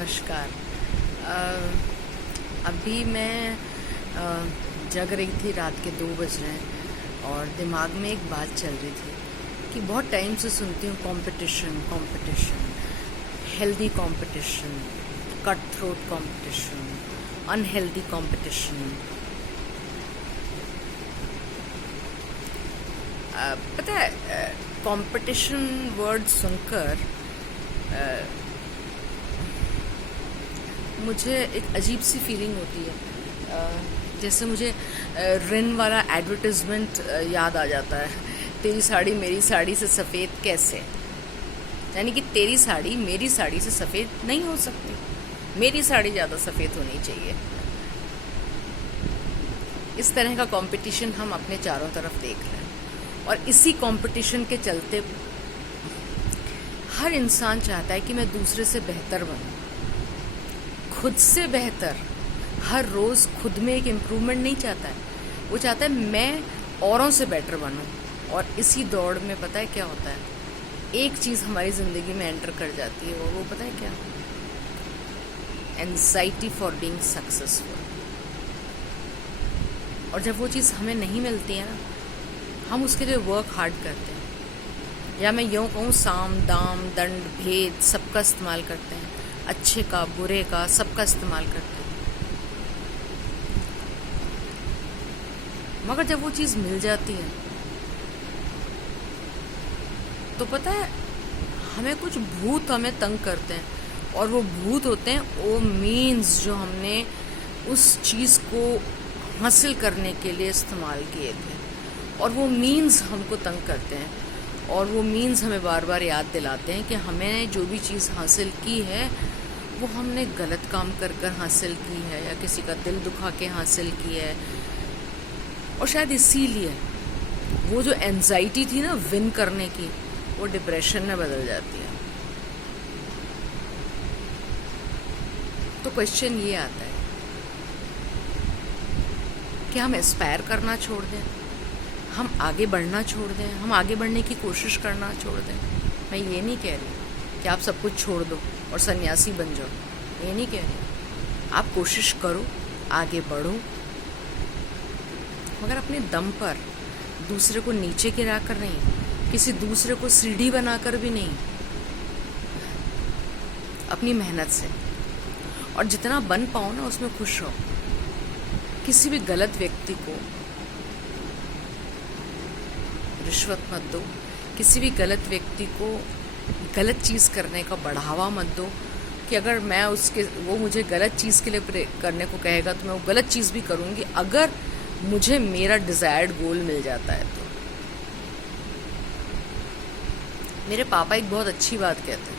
नमस्कार। अभी मैं जग रही थी, रात के 2 बज रहे हैं और दिमाग में एक बात चल रही थी कि बहुत टाइम से सुनती हूँ competition, healthy competition, cut throat competition, unhealthy competition. पता है, कंपटीशन वर्ड सुनकर मुझे एक अजीब सी फीलिंग होती है। जैसे मुझे रिन वाला एडवर्टाइजमेंट याद आ जाता है, तेरी साड़ी मेरी साड़ी से सफ़ेद कैसे। यानी कि तेरी साड़ी मेरी साड़ी से सफ़ेद नहीं हो सकती, मेरी साड़ी ज़्यादा सफ़ेद होनी चाहिए। इस तरह का कंपटीशन हम अपने चारों तरफ देख रहे हैं और इसी कंपटीशन के चलते हर इंसान चाहता है कि मैं दूसरे से बेहतर बनूं, खुद से बेहतर। हर रोज़ खुद में एक इम्प्रूवमेंट नहीं चाहता है, वो चाहता है मैं औरों से बेटर बनूं। और इसी दौड़ में पता है क्या होता है, एक चीज़ हमारी ज़िंदगी में एंटर कर जाती है और वो पता है क्या, एंजाइटी फॉर बीइंग सक्सेसफुल। और जब वो चीज़ हमें नहीं मिलती है ना, हम उसके लिए वर्क हार्ड करते हैं, या मैं यूँ कहूँ साम दाम दंड भेद सबका इस्तेमाल करते हैं, अच्छे का बुरे का सबका इस्तेमाल करते हैं। मगर जब वो चीज़ मिल जाती है तो पता है, हमें कुछ भूत हमें तंग करते हैं। और वो भूत होते हैं वो मीन्स जो हमने उस चीज़ को हासिल करने के लिए इस्तेमाल किए थे, और वो मीन्स हमको तंग करते हैं। और वो मीन्स हमें बार बार याद दिलाते हैं कि हमें जो भी चीज़ हासिल की है वो हमने गलत काम कर कर हासिल की है, या किसी का दिल दुखा के हासिल की है। और शायद इसीलिए वो जो एंजाइटी थी ना विन करने की, वो डिप्रेशन में बदल जाती है। तो क्वेश्चन ये आता है कि हम एस्पायर करना छोड़ दें, हम आगे बढ़ना छोड़ दें, हम आगे बढ़ने की कोशिश करना छोड़ दें। मैं ये नहीं कह रही कि आप सब कुछ छोड़ दो और सन्यासी बन जाओ, ये नहीं कह रही। आप कोशिश करो, आगे बढ़ो, मगर अपने दम पर, दूसरे को नीचे गिरा कर नहीं, किसी दूसरे को सीढ़ी बनाकर भी नहीं, अपनी मेहनत से। और जितना बन पाओ ना उसमें खुश रहो। किसी भी गलत व्यक्ति को रिश्वत मत दो, किसी भी गलत व्यक्ति को गलत चीज़ करने का बढ़ावा मत दो कि अगर मैं वो मुझे गलत चीज़ के लिए करने को कहेगा तो मैं वो गलत चीज़ भी करूँगी, अगर मुझे मेरा डिज़ायर्ड गोल मिल जाता है तो। मेरे पापा एक बहुत अच्छी बात कहते हैं।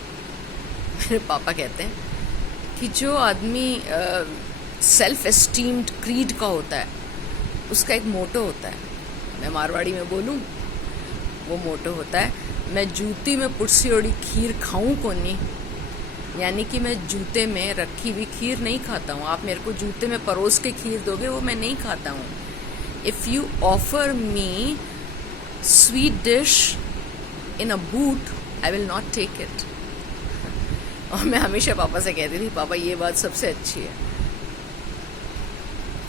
मेरे पापा कहते हैं कि जो आदमी सेल्फ एस्टीम्ड क्रीड का होता है, उसका एक मोटो होता है। मैं मारवाड़ी में बोलूँ, वो मोटो होता है, मैं जूती में पुरसी ओड़ी खीर खाऊं को नहीं। यानी कि मैं जूते में रखी हुई खीर नहीं खाता हूँ। आप मेरे को जूते में परोस के खीर दोगे, वो मैं नहीं खाता हूँ। If you offer me sweet dish in a boot, I will not take it. और मैं हमेशा पापा से कहती थी, पापा ये बात सबसे अच्छी है।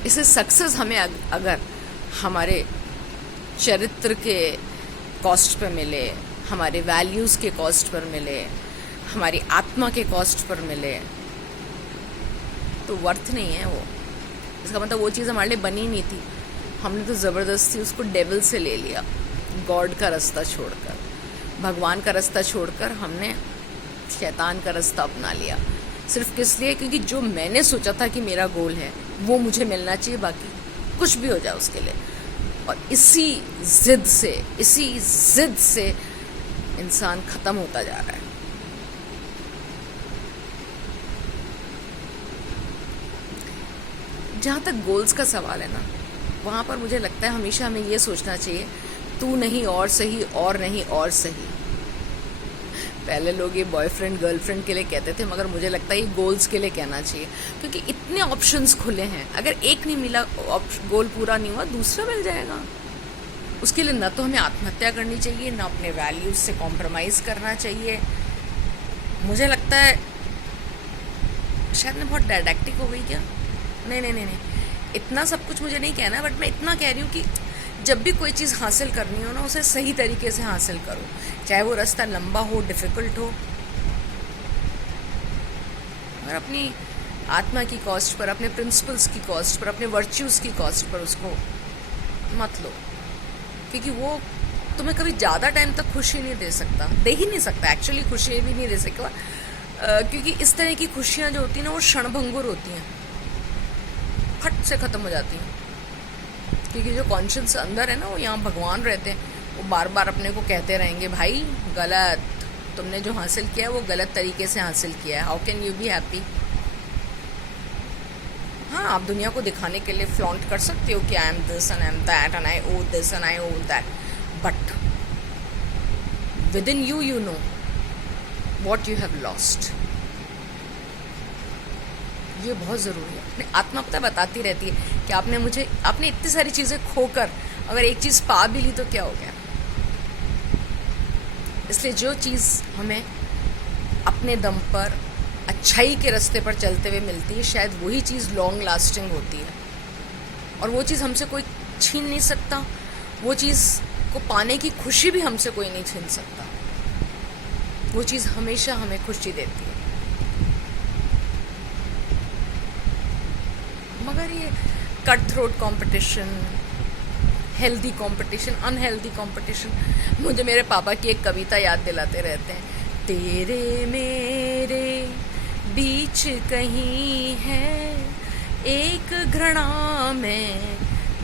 इससे सक्सेस हमें अगर हमारे चरित्र के कॉस्ट पर मिले, हमारे वैल्यूज़ के कॉस्ट पर मिले, हमारी आत्मा के कॉस्ट पर मिले, तो वर्थ नहीं है वो। इसका मतलब वो चीज़ हमारे लिए बनी नहीं थी, हमने तो ज़बरदस्ती उसको डेविल से ले लिया। गॉड का रास्ता छोड़कर, भगवान का रास्ता छोड़कर हमने शैतान का रास्ता अपना लिया। सिर्फ किस लिए? क्योंकि जो मैंने सोचा था कि मेरा गोल है वो मुझे मिलना चाहिए, बाकी कुछ भी हो जाए उसके लिए। और इसी जिद से इंसान ख़त्म होता जा रहा है। जहाँ तक गोल्स का सवाल है ना, वहाँ पर मुझे लगता है हमेशा हमें ये सोचना चाहिए, तू नहीं और सही, और नहीं और सही। पहले लोग ये बॉयफ्रेंड गर्लफ्रेंड के लिए कहते थे, मगर मुझे लगता है ये गोल्स के लिए कहना चाहिए, क्योंकि इतने ऑप्शंस खुले हैं। अगर एक नहीं मिला, गोल पूरा नहीं हुआ, दूसरा मिल जाएगा। उसके लिए ना तो हमें आत्महत्या करनी चाहिए, ना अपने वैल्यूज़ से कॉम्प्रोमाइज़ करना चाहिए। मुझे लगता है शायद मैं बहुत डायडैक्टिक हो गई क्या? नहीं नहीं नहीं नहीं, इतना सब कुछ मुझे नहीं कहना है, बट मैं इतना कह रही हूँ कि जब भी कोई चीज़ हासिल करनी हो ना, उसे सही तरीके से हासिल करो, चाहे वो रास्ता लंबा हो, डिफ़िकल्ट हो, और अपनी आत्मा की कॉस्ट पर, अपने प्रिंसिपल्स की कॉस्ट पर, अपने वर्च्यूज़ की कॉस्ट पर उसको मत लो, क्योंकि वो तुम्हें कभी ज़्यादा टाइम तक खुशी नहीं दे सकता, दे ही नहीं सकता, एक्चुअली खुशी भी नहीं दे सकता, क्योंकि इस तरह की खुशियाँ जो होती हैं ना, वो क्षणभंगुर होती हैं, फट से ख़त्म हो जाती हैं, क्योंकि जो कॉन्शियस अंदर है ना, वो यहाँ भगवान रहते हैं, वो बार बार अपने को कहते रहेंगे, भाई गलत, तुमने जो हासिल किया है वो गलत तरीके से हासिल किया है, how can you be happy. हाँ, आप दुनिया को दिखाने के लिए फ्लॉन्ट कर सकते हो कि I am this and I am that and I owe this and I owe that, but within you you know what you have lost. ये बहुत ज़रूरी है। अपनी आत्मा पता बताती रहती है कि आपने इतनी सारी चीज़ें खोकर अगर एक चीज़ पा भी ली तो क्या हो गया। इसलिए जो चीज़ हमें अपने दम पर अच्छाई के रास्ते पर चलते हुए मिलती है, शायद वही चीज़ लॉन्ग लास्टिंग होती है, और वो चीज़ हमसे कोई छीन नहीं सकता, वो चीज़ को पाने की खुशी भी हमसे कोई नहीं छीन सकता, वो चीज़ हमेशा हमें खुशी देती है। मगर ये cut throat competition, healthy competition, unhealthy competition, मुझे मेरे पापा की एक कविता याद दिलाते रहते हैं, तेरे मेरे बीच कहीं है एक घृणा में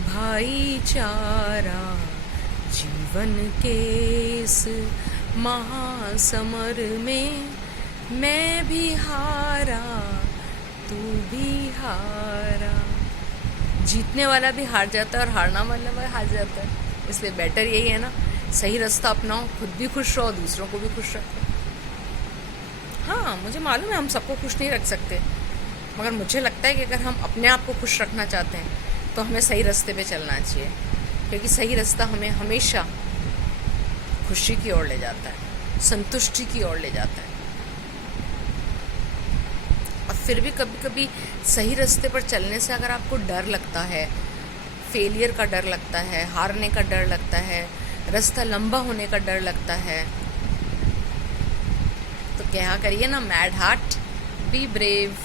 भाईचारा, जीवन के इस महासमर में मैं भी हारा तू भी हारा। जीतने वाला भी हार जाता है और हारना वाला भी हार जाता है, इसलिए बेटर यही है ना, सही रास्ता अपनाओ, खुद भी खुश रहो, दूसरों को भी खुश रखो। हाँ, मुझे मालूम है हम सबको खुश नहीं रख सकते, मगर मुझे लगता है कि अगर हम अपने आप को खुश रखना चाहते हैं तो हमें सही रास्ते पे चलना चाहिए, क्योंकि सही रास्ता हमें हमेशा खुशी की ओर ले जाता है, संतुष्टि की ओर ले जाता है। और फिर भी कभी कभी सही रास्ते पर चलने से अगर आपको डर लगता है, फेलियर का डर लगता है, हारने का डर लगता है, रास्ता लंबा होने का डर लगता है, तो क्या करिए ना, मैड हार्ट बी ब्रेव।